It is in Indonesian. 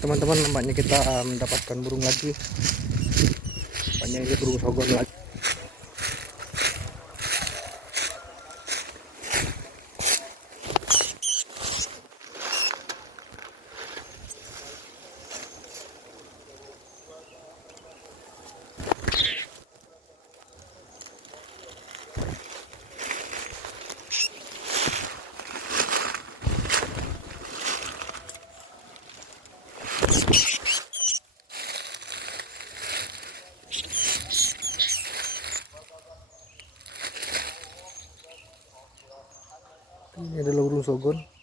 teman-teman, nampaknya kita mendapatkan burung lagi. Nampaknya ini burung sogon lagi. Ini adalah burung sogon.